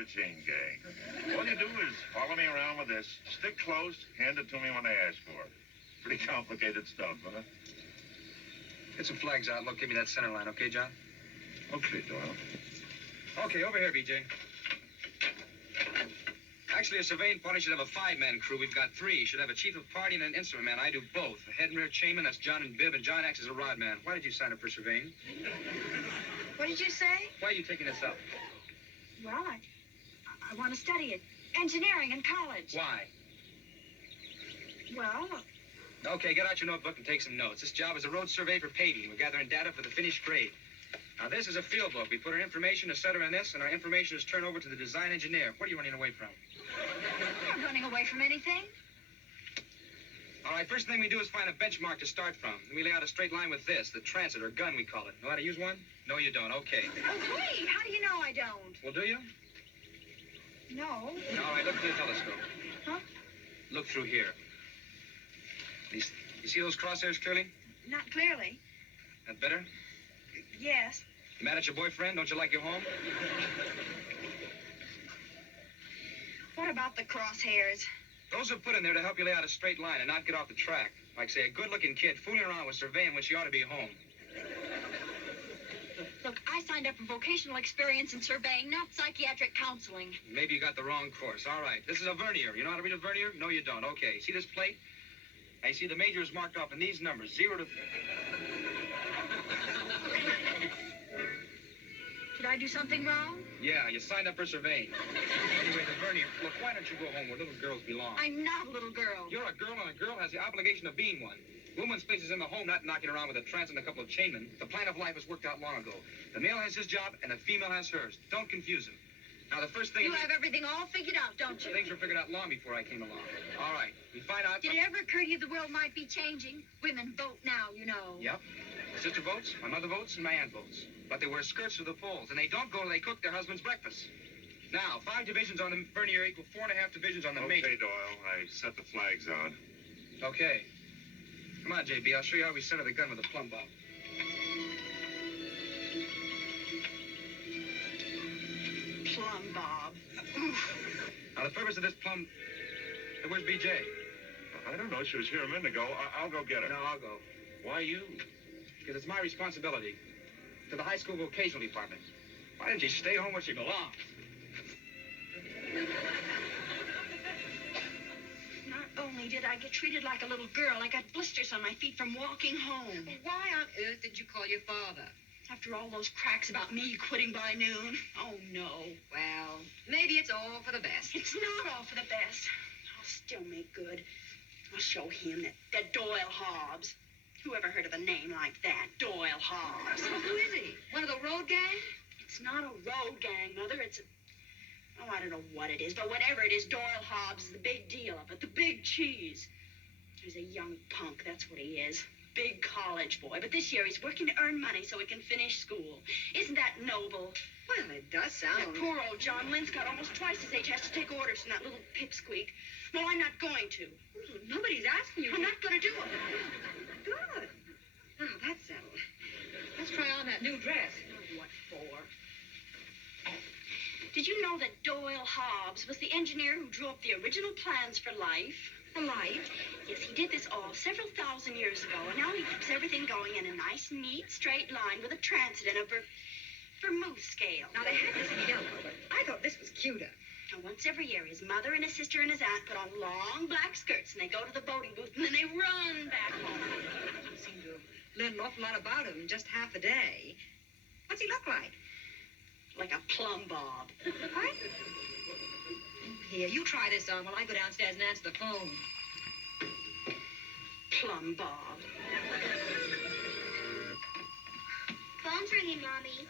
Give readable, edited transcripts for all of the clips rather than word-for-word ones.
The chain gang. All you do is follow me around with this. Stick close, hand it to me when I ask for it. Pretty complicated stuff, huh? Get some flags out. Look, give me that center line, okay, John? Okay, Doyle. Okay, over here, BJ. Actually, a surveying party should have a 5-man crew. We've got 3. Should have a chief of party and an instrument man. I do both. A head and rear chainman, that's John and Bibb, and John acts as a rod man. Why did you sign up for surveying? What did you say? Why are you taking this up? Well, I want to study it. Engineering in college. Why? Well... Okay, get out your notebook and take some notes. This job is a road survey for paving. We're gathering data for the finished grade. Now, this is a field book. We put our information, etc. in this, and our information is turned over to the design engineer. What are you running away from? I'm not running away from anything. All right, first thing we do is find a benchmark to start from. We lay out a straight line with this, the transit, or gun, we call it. Know how to use one? No, you don't. Okay. Oh, wait. How do you know I don't? Well, do you? No. All right, look through the telescope. Huh? Look through here. You see those crosshairs clearly? Not clearly. That better? Yes. You mad at your boyfriend? Don't you like your home? What about the crosshairs? Those are put in there to help you lay out a straight line and not get off the track. Like, say, a good-looking kid fooling around with surveying when she ought to be home. Look, I signed up for vocational experience in surveying, not psychiatric counseling. Maybe you got the wrong course. All right, this is a vernier. You know how to read a vernier? No, you don't. Okay, see this plate? I see the major is marked off in these numbers, 0 to... Did I do something wrong? Yeah, you signed up for surveying. Anyway, the vernier... Look, why don't you go home where little girls belong? I'm not a little girl. You're a girl, and a girl has the obligation of being one. Woman's place is in the home, not knocking around with a transit and a couple of chainmen. The plan of life is worked out long ago. The male has his job, and the female has hers. Don't confuse them. Now, the first thing... You have everything all figured out, don't you? Things were figured out long before I came along. All right, we find out... Did it ever occur to you the world might be changing? Women vote now, you know. Yep. My sister votes, my mother votes, and my aunt votes. But they wear skirts to the polls, and they don't go till they cook their husband's breakfast. Now, 5 divisions on the vernier equal 4.5 divisions on the major. Okay, Doyle. I set the flags out. Okay. Come on, JB. I'll show you how we center the gun with a plumb bob. Plumb bob. Now, the purpose of this plumb... Hey, where's BJ? I don't know. She was here a minute ago. I'll go get her. No, I'll go. Why you? Because it's my responsibility. To the high school vocational department. Why didn't you stay home where she belongs? Not only did I get treated like a little girl, I got blisters on my feet from walking home. Why on earth did you call your father? After all those cracks about me quitting by noon. Oh, no. Well, maybe it's all for the best. It's not all for the best. I'll still make good. I'll show him that Doyle Hobbs. Who ever heard of a name like that? Doyle Hobbs. Well, who is he? One of the road gang? It's not a road gang, Mother. It's a... Oh, I don't know what it is, but whatever it is, Doyle Hobbs is the big deal of it. The big cheese. He's a young punk, that's what he is. Big college boy. But this year he's working to earn money so he can finish school. Isn't that noble? Well, it does sound... That poor old John Linscott, almost twice his age, has to take orders from that little pipsqueak. No, I'm not going to. Nobody's asking you. I'm not going to do it. Good. Now, that's settled. Let's try on that new dress. What for? Did you know that Doyle Hobbs was the engineer who drew up the original plans for life? A light? Yes, he did this all several thousand years ago, and now he keeps everything going in a nice, neat, straight line with a transit and a vermouth scale. Now, they had this in yellow, but I thought this was cuter. Now, once every year, his mother and his sister and his aunt put on long black skirts, and they go to the voting booth, and then they run back home. You seem to learn an awful lot about him in just half a day. What's he look like? Like a plumb bob. What? Here, you try this on while I go downstairs and answer the phone. Plumb bob. Phone's ringing, Mommy.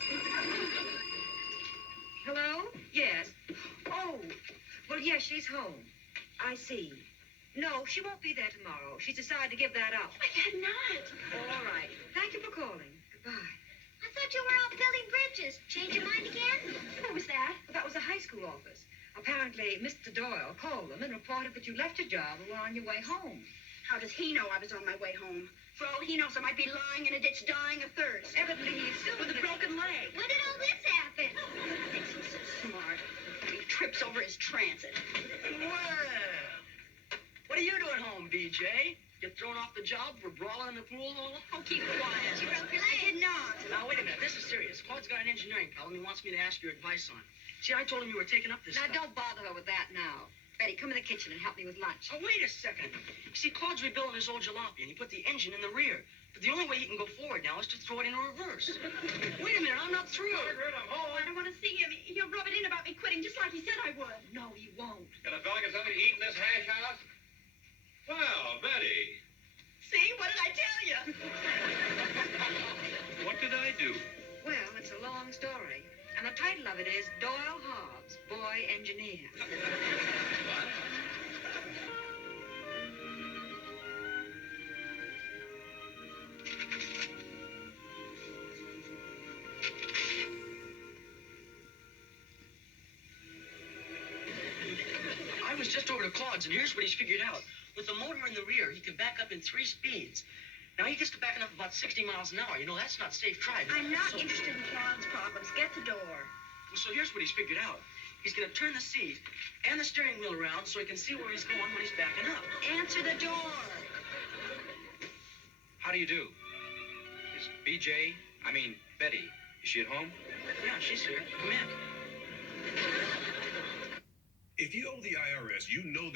Hello? Yes. Oh, well, yes, she's home. I see. No, she won't be there tomorrow. She's decided to give that up. I had not. All right. Thank you for calling. Goodbye. I thought you were out building bridges. Change your mind again? What was that? Well, that was the high school office. Apparently, Mr. Doyle called them and reported that you left your job and were on your way home. How does he know I was on my way home? For all he knows, I might be lying in a ditch dying of thirst. Evidently, he's still With a broken leg. When did all this happen? Thinks he's so smart. He trips over his transit. Well, what are you doing home, BJ? Get thrown off the job for brawling in the pool hall? Oh, keep quiet. She broke her I leg. did not. Now, wait a minute. This is serious. Claude's got an engineering problem he wants me to ask your advice on. See, I told him you were taking up this Now, stuff. don't bother her with that now. Betty, come in the kitchen and help me with lunch. Oh, wait a second. You see, Claude's rebuilding his old jalopy, and he put the engine in the rear. But the only way he can go forward now is to throw it in reverse. Wait a minute, I'm not through. Oh, I don't want to see him. He'll rub it in about me quitting just like he said I would. No, he won't. Can a fella get something to eat in this hash house? Well, Betty. See? What did I tell you? What did I do? Well, it's a long story. And the title of it is Doyle Hobbs, Boy Engineer. What? I was just over to Claude's, and here's what he's figured out. With the motor in the rear, he can back up in 3 speeds. Now, he gets to backing up about 60 miles an hour. You know, that's not safe driving. I'm not So- interested in Claude's problems. Get the door. Well, so here's what he's figured out. He's going to turn the seat and the steering wheel around so he can see where he's going when he's backing up. Answer the door. How do you do? Is Betty, is she at home? Yeah, she's here. Come in. If you owe the IRS, you know